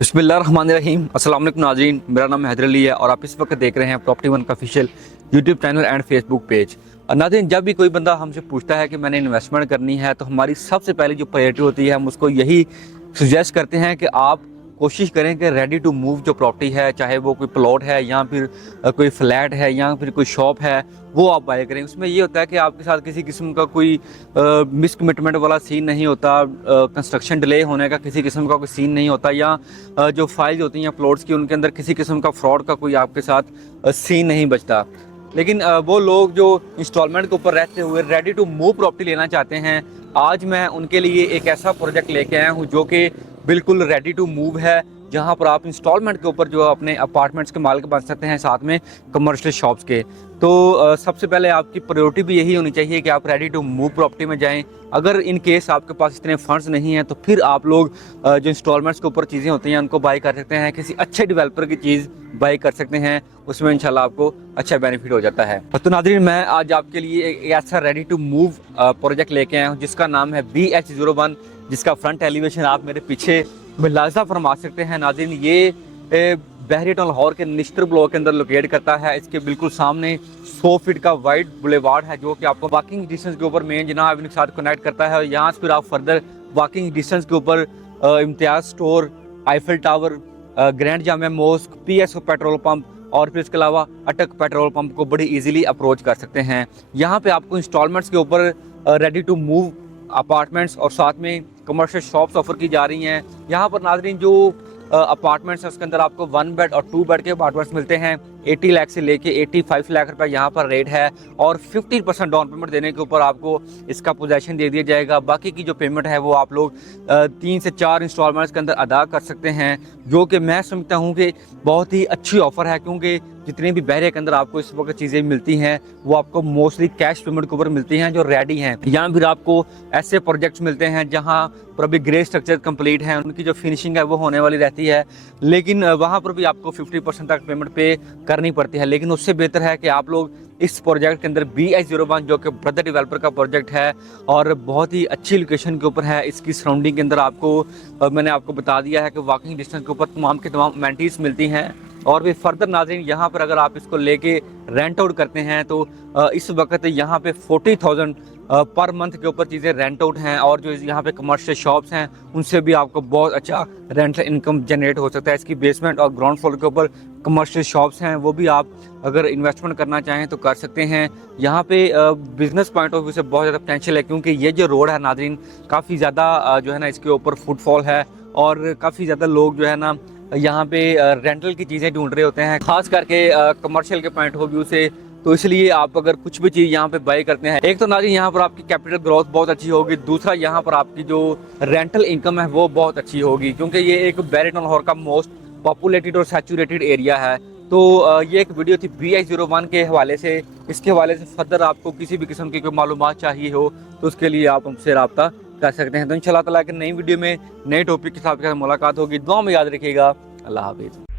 बिस्मिल्लाहिर्रहमानिर्रहीम। अस्सलाम वालेकुम नाज़रीन, मेरा नाम हैदर अली है और आप इस वक्त देख रहे हैं प्रॉपर्टी वन का official YouTube channel and Facebook page. और नाज़रीन, जब भी कोई बंदा हमसे पूछता है कि मैंने इन्वेस्टमेंट करनी है तो हमारी सबसे पहले जो प्रायोरिटी होती है हम उसको यही सुजेस्ट करते हैं कि आप कोशिश करें कि रेडी टू मूव जो प्रॉपर्टी है, चाहे वो कोई प्लॉट है या फिर कोई फ्लैट है या फिर कोई शॉप है, वो आप बाय करें। उसमें ये होता है कि आपके साथ किसी किस्म का कोई मिसकमिटमेंट वाला सीन नहीं होता, कंस्ट्रक्शन डिले होने का किसी किस्म का कोई सीन नहीं होता, या जो फाइल्स होती हैं प्लॉट्स की उनके अंदर किसी किस्म का फ्रॉड का कोई आपके साथ सीन नहीं बचता। लेकिन वो लोग जो इंस्टॉलमेंट के ऊपर रहते हुए रेडी टू मूव प्रॉपर्टी लेना चाहते हैं, आज मैं उनके लिए एक ऐसा प्रोजेक्ट लेके आया हूँ जो कि बिल्कुल रेडी टू मूव है, जहाँ पर आप इंस्टॉलमेंट के ऊपर जो अपने अपार्टमेंट्स के मालिक बन सकते हैं, साथ में कमर्शियल शॉप्स के। तो सबसे पहले आपकी प्रायोरिटी भी यही होनी चाहिए कि आप रेडी टू मूव प्रॉपर्टी में जाएं। अगर इन केस आपके पास इतने फंड्स नहीं हैं तो फिर आप लोग जो इंस्टॉलमेंट्स के ऊपर चीज़ें होती हैं उनको बाई कर सकते हैं, किसी अच्छे डेवलपर की चीज़ बाई कर सकते हैं, उसमें इंशाल्लाह आपको अच्छा बेनिफिट हो जाता है। तो नाज़रीन, मैं आज आपके लिए एक ऐसा रेडी टू मूव प्रोजेक्ट लेके आया हूँ जिसका नाम है BH01, जिसका फ्रंट एलिवेशन आप मेरे पीछे मुलाजा फरमा सकते हैं। नाज़रीन, ये बहरी टाउन लाहौर के निश्तर ब्लॉक के अंदर लोकेट करता है। इसके बिल्कुल सामने 100 फीट का वाइड बुलेवार्ड है जो कि आपको वॉकिंग डिस्टेंस के ऊपर मेन जनाब एवेन्यू के साथ कनेक्ट करता है। और यहाँ से फिर आप फर्दर वॉकिंग डिस्टेंस के ऊपर Imtiaz store, Eiffel tower, grand Jamia mosque, PSO petrol pump और फिर इसके अलावा अटक पेट्रोल पंप को बड़ी इजीली अप्रोच कर सकते हैं। यहाँ पे आपको इंस्टॉलमेंट्स के ऊपर रेडी टू मूव अपार्टमेंट्स और साथ में कमर्शियल शॉप्स ऑफर की जा रही हैं। यहाँ पर नाज़रीन जो अपार्टमेंट्स है उसके अंदर आपको 1 बेड और 2 बेड के अपार्टमेंट्स मिलते हैं। 80 लाख से लेके 85 लाख रुपए यहाँ पर रेट है और 50% डाउन पेमेंट देने के ऊपर आपको इसका पोजेसन दे दिया जाएगा। बाकी की जो पेमेंट है वो आप लोग 3 से 4 इंस्टॉलमेंट्स के अंदर अदा कर सकते हैं, जो कि मैं समझता हूँ कि बहुत ही अच्छी ऑफ़र है, क्योंकि जितने भी बहरे के अंदर आपको इस वक्त चीज़ें मिलती हैं वो आपको मोस्टली कैश पेमेंट के ऊपर मिलती हैं जो रेडी हैं। या फिर आपको ऐसे प्रोजेक्ट्स मिलते हैं जहाँ पर अभी ग्रे स्ट्रक्चर कंप्लीट हैं, उनकी जो फिनिशिंग है वो होने वाली रहती है, लेकिन वहाँ पर भी आपको 50% तक पेमेंट पे करनी पड़ती है। लेकिन उससे बेहतर है कि आप लोग इस प्रोजेक्ट के अंदर BH01 जो कि ब्रदर डेवलपर का प्रोजेक्ट है और बहुत ही अच्छी लोकेशन के ऊपर है, इसकी सराउंडिंग के अंदर आपको मैंने आपको बता दिया है कि वॉकिंग डिस्टेंस के ऊपर तमाम के तमाम अमेनिटीज मिलती हैं। और भी फर्दर नाज़रीन, यहाँ पर अगर आप इसको लेके रेंट आउट करते हैं तो इस वक्त यहाँ पे 40,000 पर मंथ के ऊपर चीज़ें रेंट आउट हैं, और जो यहाँ पे कमर्शियल शॉप्स हैं उनसे भी आपको बहुत अच्छा रेंट इनकम जनरेट हो सकता है। इसकी बेसमेंट और ग्राउंड फ्लोर के ऊपर कमर्शियल शॉप्स हैं, वो भी आप अगर इन्वेस्टमेंट करना चाहें तो कर सकते हैं। यहाँ पे बिजनेस पॉइंट ऑफ व्यू से बहुत ज़्यादा पोटेंशियल है, क्योंकि ये जो रोड है नाज़रीन काफ़ी ज़्यादा जो है ना इसके ऊपर फुटफॉल है और काफ़ी ज़्यादा लोग जो है ना यहाँ पे रेंटल की चीज़ें ढूंढ रहे होते हैं, खास करके कमर्शियल के पॉइंट ऑफ व्यू से। तो इसलिए आप अगर कुछ भी चीज़ यहाँ पे बाई करते हैं, एक तो नाज़रीन यहाँ पर आपकी कैपिटल ग्रोथ बहुत अच्छी होगी, दूसरा यहाँ पर आपकी जो रेंटल इनकम है वो बहुत अच्छी होगी, क्योंकि ये एक बहरी टाउन लाहौर का मोस्ट पॉपुलेटेड और सैचुरेटेड एरिया है। तो ये एक वीडियो थी BH01 के हवाले से। इसके हवाले से फर्दर आपको किसी भी किस्म की कोई मालूमात चाहिए हो तो उसके लिए आप हमसे रब्ता कर सकते हैं। तो इंशाल्लाह ताला एक नई वीडियो में नए टॉपिक के साथ मुलाकात होगी। दुआ में याद रखिएगा। अल्लाह हाफिज़।